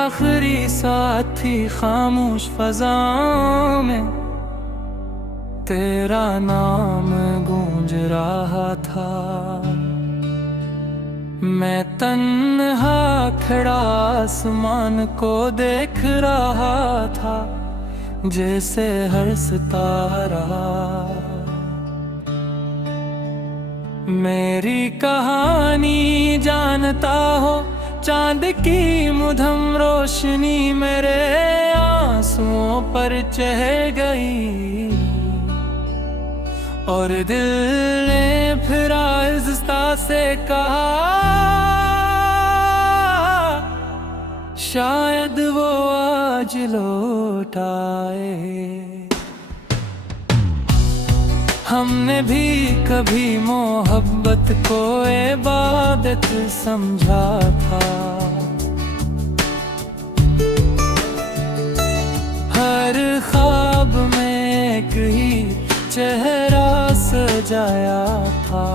आखिरी साथी खामोश फज़ाओं में तेरा नाम गूंज रहा था। मैं तन्हा खड़ा आसमान को देख रहा था, जैसे हर सितारा मेरी कहानी जानता हो। चांद की मुधम रोशनी मेरे आंसुओं पर चढ़ गई, और दिल ने फिर आहिस्ता से कहा, शायद वो आज लौट आए। हमने भी कभी मोहब्बत को इबादत समझा था। हर ख्वाब में एक ही चेहरा सजाया था।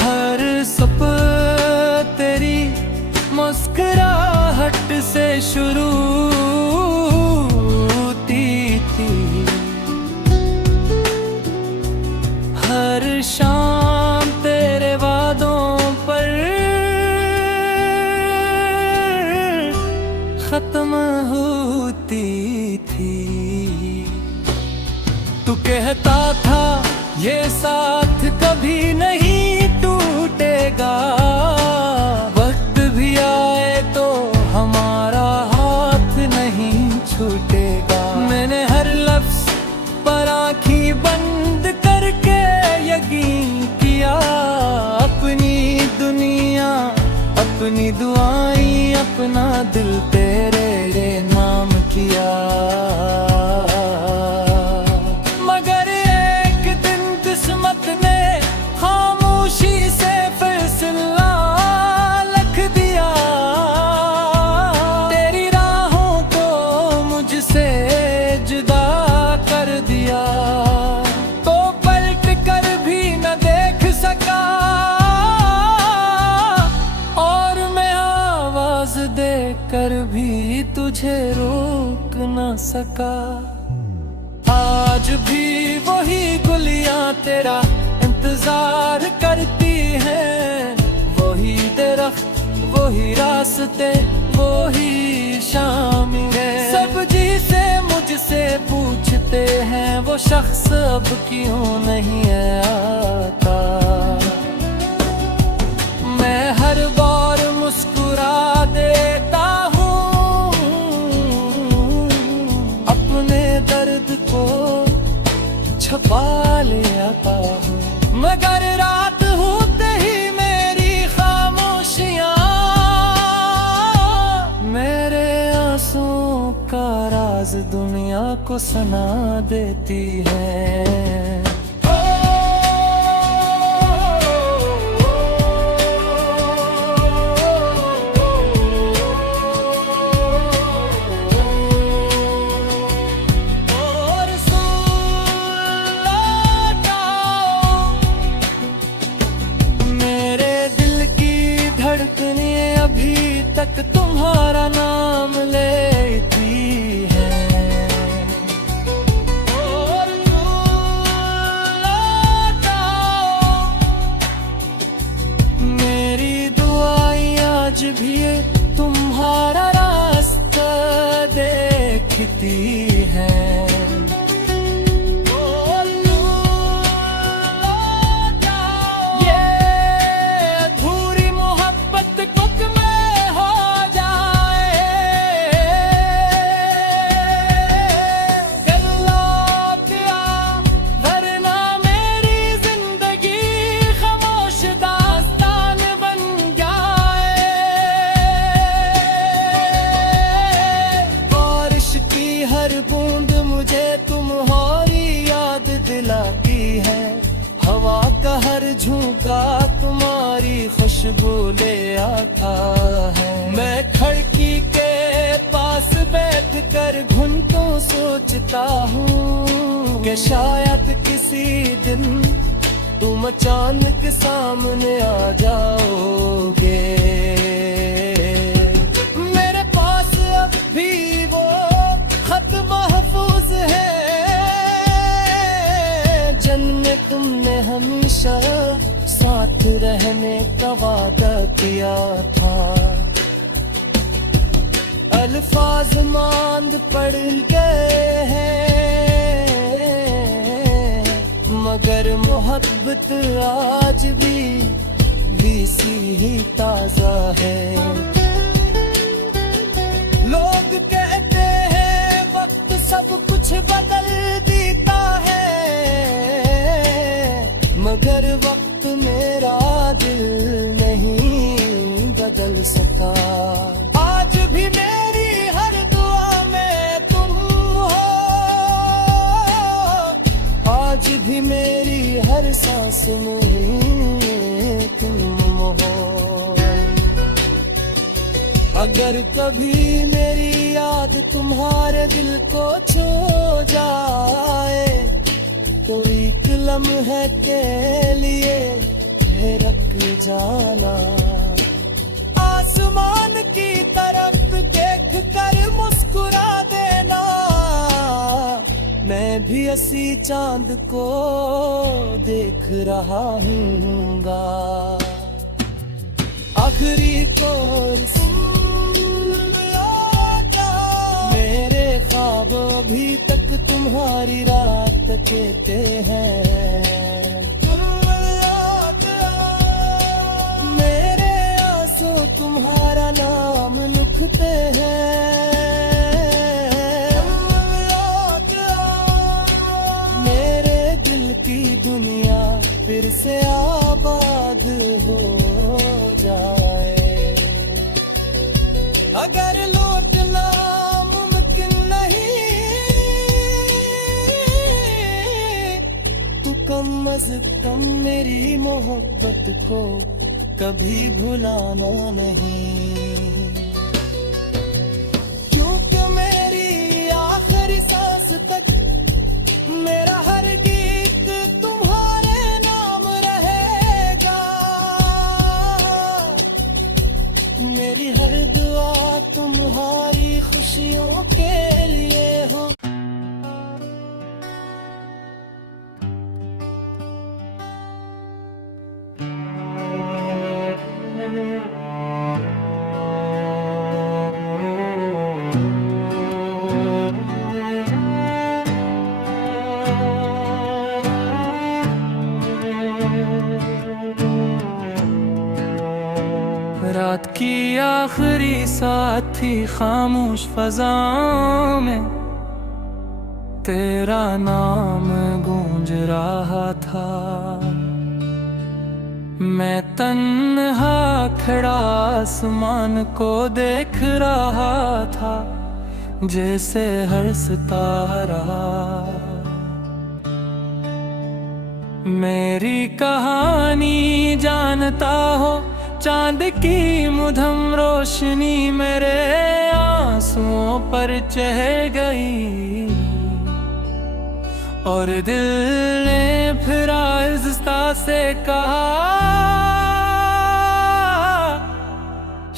हर सुबह तेरी मुस्कुराहट से शुरू हर शाम तेरे वादों पर खत्म होती थी। तू कहता था ये साथ कभी नहीं टूटेगा, वक्त भी आए तो हमारा हाथ नहीं छूटेगा। मैंने हर लफ्ज पर आँखी बंद करके यकीन किया, अपनी दुनिया अपनी दुआएं अपना दिल तेरे नाम किया। मगर एक दिन किस्मत ने खामोशी से फैसला लिख दिया। तेरी राहों को मुझसे जुदा कर दिया, कर भी तुझे रोक न सका। आज भी वही गुलियां तेरा इंतजार करती हैं, वही दरख्त वही रास्ते वही शाम है। सब जी से मुझसे पूछते हैं वो शख्स अब क्यों नहीं आता। मैं हर बार मुस्कुरा देता छुपा लेता हूँ, मगर रात होते ही मेरी खामोशियाँ मेरे आंसुओं का राज दुनिया को सुना देती हैं। अभी तक तुम्हारा नाम लेती है, और मेरी दुआएं आज भी तुम्हारा रास्ता देखती है। हर बूंद मुझे तुम्हारी याद दिलाती है, हवा का हर झोंका तुम्हारी खुशबू ले आता है। मैं खिड़की के पास बैठ कर घंटों सोचता हूँ कि शायद किसी दिन तुम अचानक सामने आ जाओगे। मेरे पास अब भी वो खत महफूज है, जन्म तुमने हमेशा साथ रहने का वादा किया था। अल्फाज मांद पड़ गए हैं, मगर मोहब्बत आज भी सी ही ताजा है। लोग कहते हैं वक्त सब कुछ बदल देता है, मगर वक्त मेरा दिल नहीं बदल सका। आज भी मेरी हर दुआ में तुम हो, आज भी मेरी हर सांस में तुम हो। अगर कभी मेरी याद तुम्हारे दिल को छू जाए, तो एक लम्हे के लिए ठहरक जाना। आसमान की तरफ देख कर मुस्कुरा देना, मैं भी इसी चांद को देख रहा हूँगा। आखिरी को मेरे ख्वाब अभी तक तुम्हारी रात कहते हैं। मेरे आंसू तुम्हारा नाम लिखते हैं। मेरे दिल की दुनिया फिर से आबाद हो जाए। अगर लौटना मुमकिन नहीं, तो कम अज कम मेरी मोहब्बत को कभी भुलाना नहीं। क्योंकि मेरी आखिरी सांस तक मेरा हर गीत तुम्हारे नाम रहेगा। मेरी हर दुआ तुम्हारी खुशियों के लिए हो। रात की आखिरी साथ थी खामोश फज़ाओं में, तेरा नाम गूंज रहा था। मैं तन्हा खड़ा आसमान को देख रहा था, जैसे हर सितारा मेरी कहानी जानता हो। चांद की मुधम रोशनी मेरे आंसुओं पर चढ़ गई, और दिल ने फिर आहिस्ता से कहा,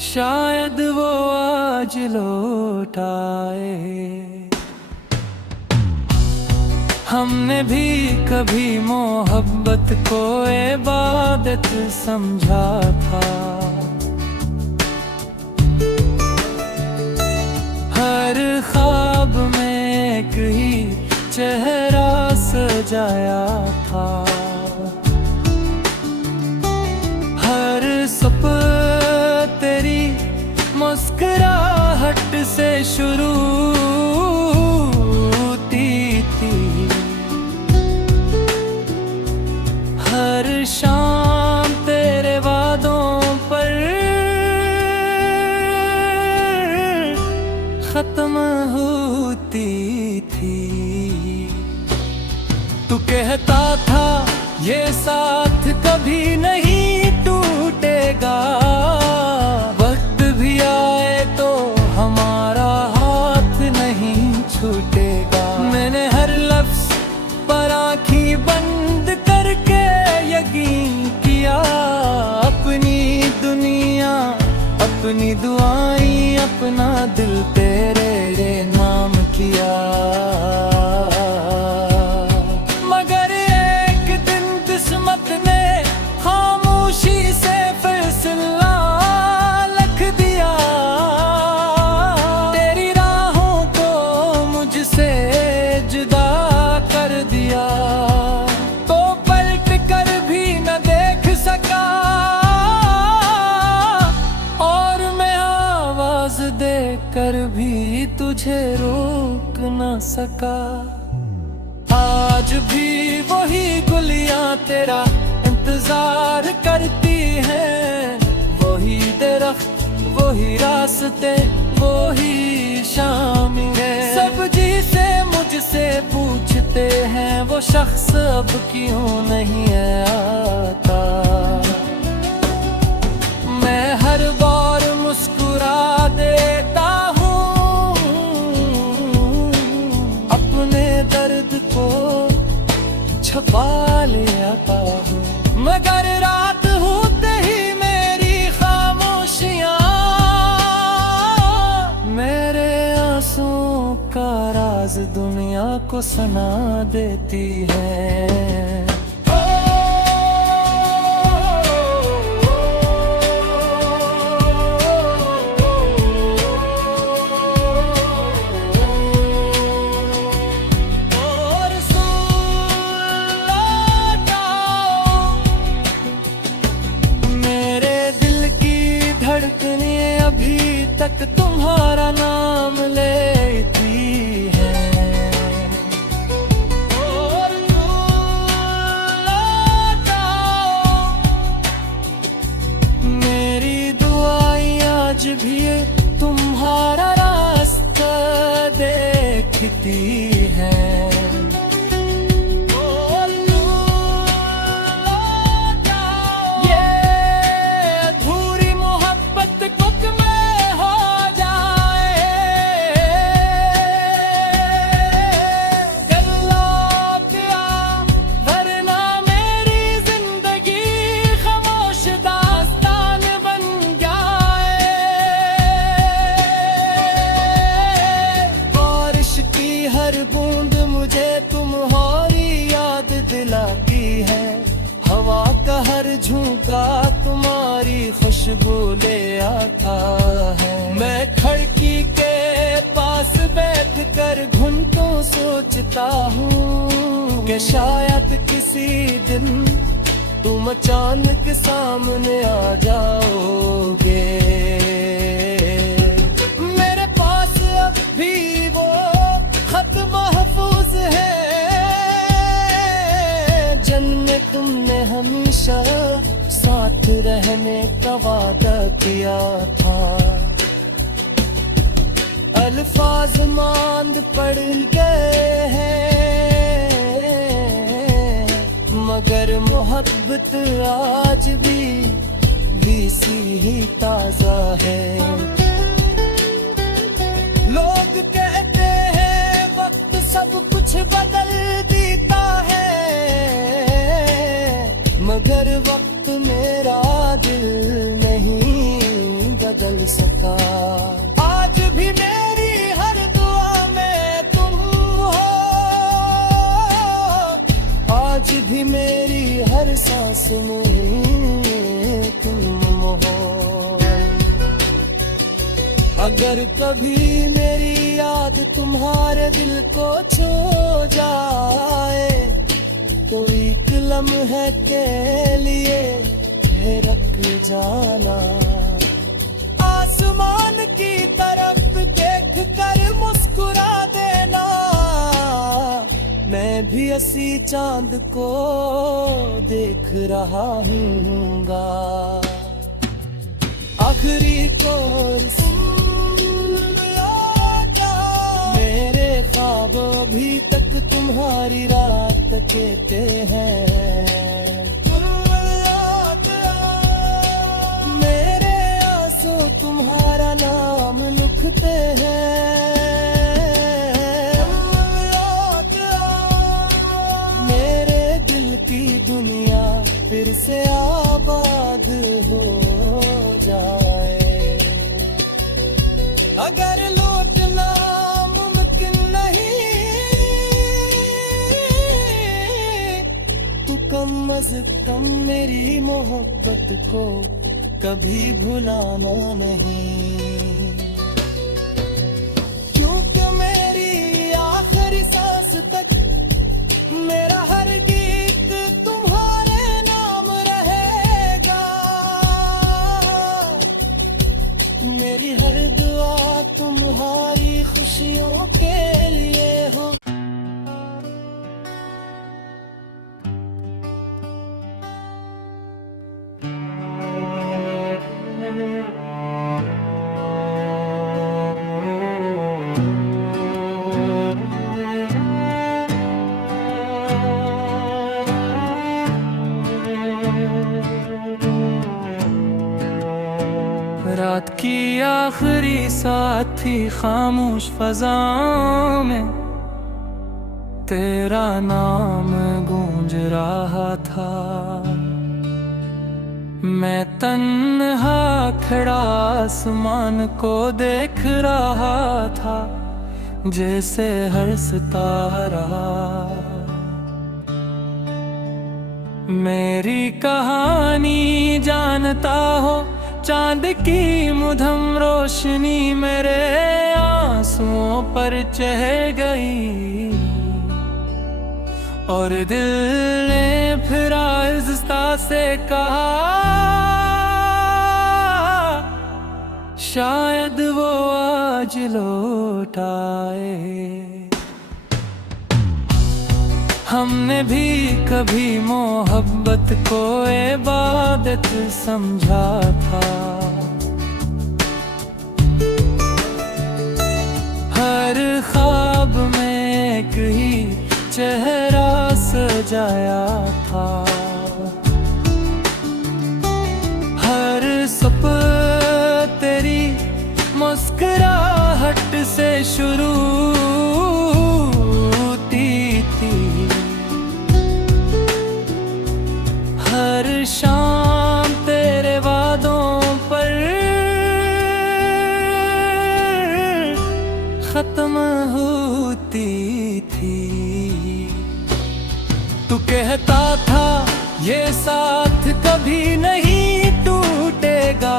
शायद वो आज लौट आए। हमने भी कभी मोहब्बत को इबादत समझा था। हर ख्वाब में एक ही चेहरा सजाया था। हर सुबह तेरी मुस्कुराहट से शुरू हर शाम तेरे वादों पर खत्म होती थी। तू कहता था ये साथ कभी नहीं टूटेगा, वक्त भी आए तो हमारा हाथ नहीं छूटेगा। मैंने हर लफ्ज पर आँखें बंद करके यकीन किया, अपनी दुनिया अपनी दुआएं अपना दिल तेरे नाम किया। मगर एक दिन किस्मत ने खामोशी से फैसला लिख दिया, तेरी राहों को मुझसे जुदा कर दिया। तो पलट कर भी न देख सका और मैं आवाज देकर भी तुझे रोक न सका। आज भी वही गुलियां तेरा इंतजार करती हैं, वही दरख्त वही रास्ते वही शाम है। सब्जी से मुझसे पूछते हैं वो शख्स अब क्यों नहीं आता। मैं हर बार मुस्कुरा देता हूँ, अपने दर्द को छुपा लेता हूँ। मगर रात होते ही मेरी खामोशियाँ मेरे आंसुओं का राज दुनिया को सुना देती है। अभी तक तुम्हारा नाम लेती है और मेरी दुआएं आज भी तुम्हारा रास्ता देखती है। हर बूंद मुझे तुम्हारी याद दिलाती है, हवा का हर झोंका तुम्हारी खुशबू ले आता है। मैं खिड़की के पास बैठ कर घंटों सोचता हूँ कि शायद किसी दिन तुम अचानक सामने आ जाओगे। मेरे पास अब भी वो खत महफूज है जिनमें तुमने हमेशा साथ रहने का वादा किया था। अल्फाज मांद पड़ गए हैं मगर मोहब्बत आज भी सी ही ताजा है। लोग कहते हैं वक्त सब कुछ बदल देता है, मगर वक्त मेरा दिल नहीं बदल सका। आज भी मेरी हर दुआ में तुम हो, आज भी मेरी हर सांस में तुम हो। अगर कभी मेरी याद तुम्हारे दिल को छू जाए तो एक लम्हे के लिए ठहरक जाना। आसमान की तरफ देख कर मुस्कुरा देना, मैं भी इसी चांद को देख रहा हूँगा। आखिरी को मेरे ख्वाब अभी तक तुम्हारी रात कहते हैं। मेरे आंसू तुम्हारा नाम लिखते हैं। मेरे दिल की दुनिया पे से कम मेरी मोहब्बत को कभी भुलाना नहीं, क्योंकि मेरी आखिरी सांस तक मेरा हर गीत तुम्हारे नाम रहेगा। मेरी हर दुआ तुम्हारी खुशियों के लिए हो। रात की आखिरी साथ थी खामोश फज़ाओं में, तेरा नाम गूंज रहा था। मैं तन्हा खड़ा आसमान को देख रहा था, जैसे हर सितारा मेरी कहानी जानता हो। चांद की मुधम रोशनी मेरे आंसुओं पर चढ़ गई, और दिल ने फिर आहिस्ता से कहा, शायद वो आज लौट आए। हमने भी कभी मोहब्बत को इबादत समझा था, हर ख्वाब में एक ही चेहरा सजाया था। हर सुबह तेरी मुस्कुराहट से शुरू हर शाम तेरे वादों पर खत्म होती थी। तू कहता था ये साथ कभी नहीं टूटेगा,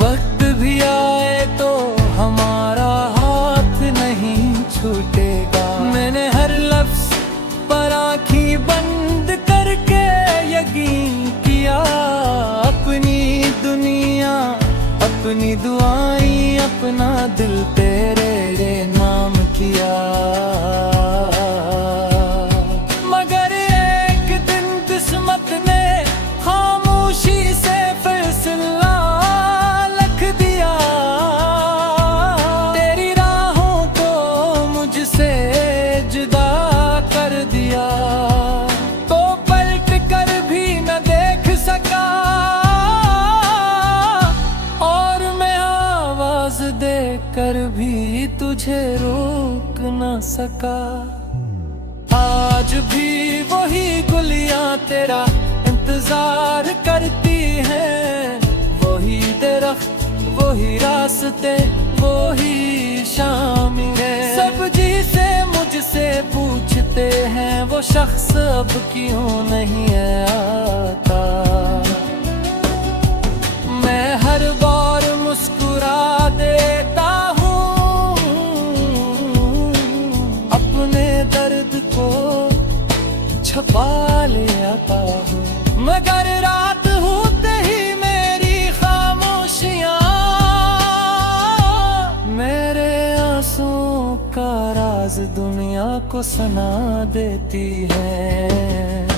वक्त भी आए तो हमारा हाथ नहीं छूटेगा। मैंने हर लफ्ज पर आँखी बंद करके यकीन किया, अपनी दुनिया अपनी दुआएं अपना दिल तेरे नाम किया। मगर एक दिन किस्मत ने खामोशी से फैसला लिख दिया, तेरी राहों को मुझसे जुदा कर दिया। कर भी तुझे रोक न सका। आज भी वही गुलियां तेरा इंतजार करती हैं, वही दरख्त वही रास्ते वही शामिलें। सब्जी से मुझसे पूछते हैं वो शख्स अब क्यों नहीं आता। मैं हर बार मुस्कुरा देता छपा लेता हूँ, मगर रात होते ही मेरी खामोशियाँ मेरे आंसुओं का राज दुनिया को सुना देती है।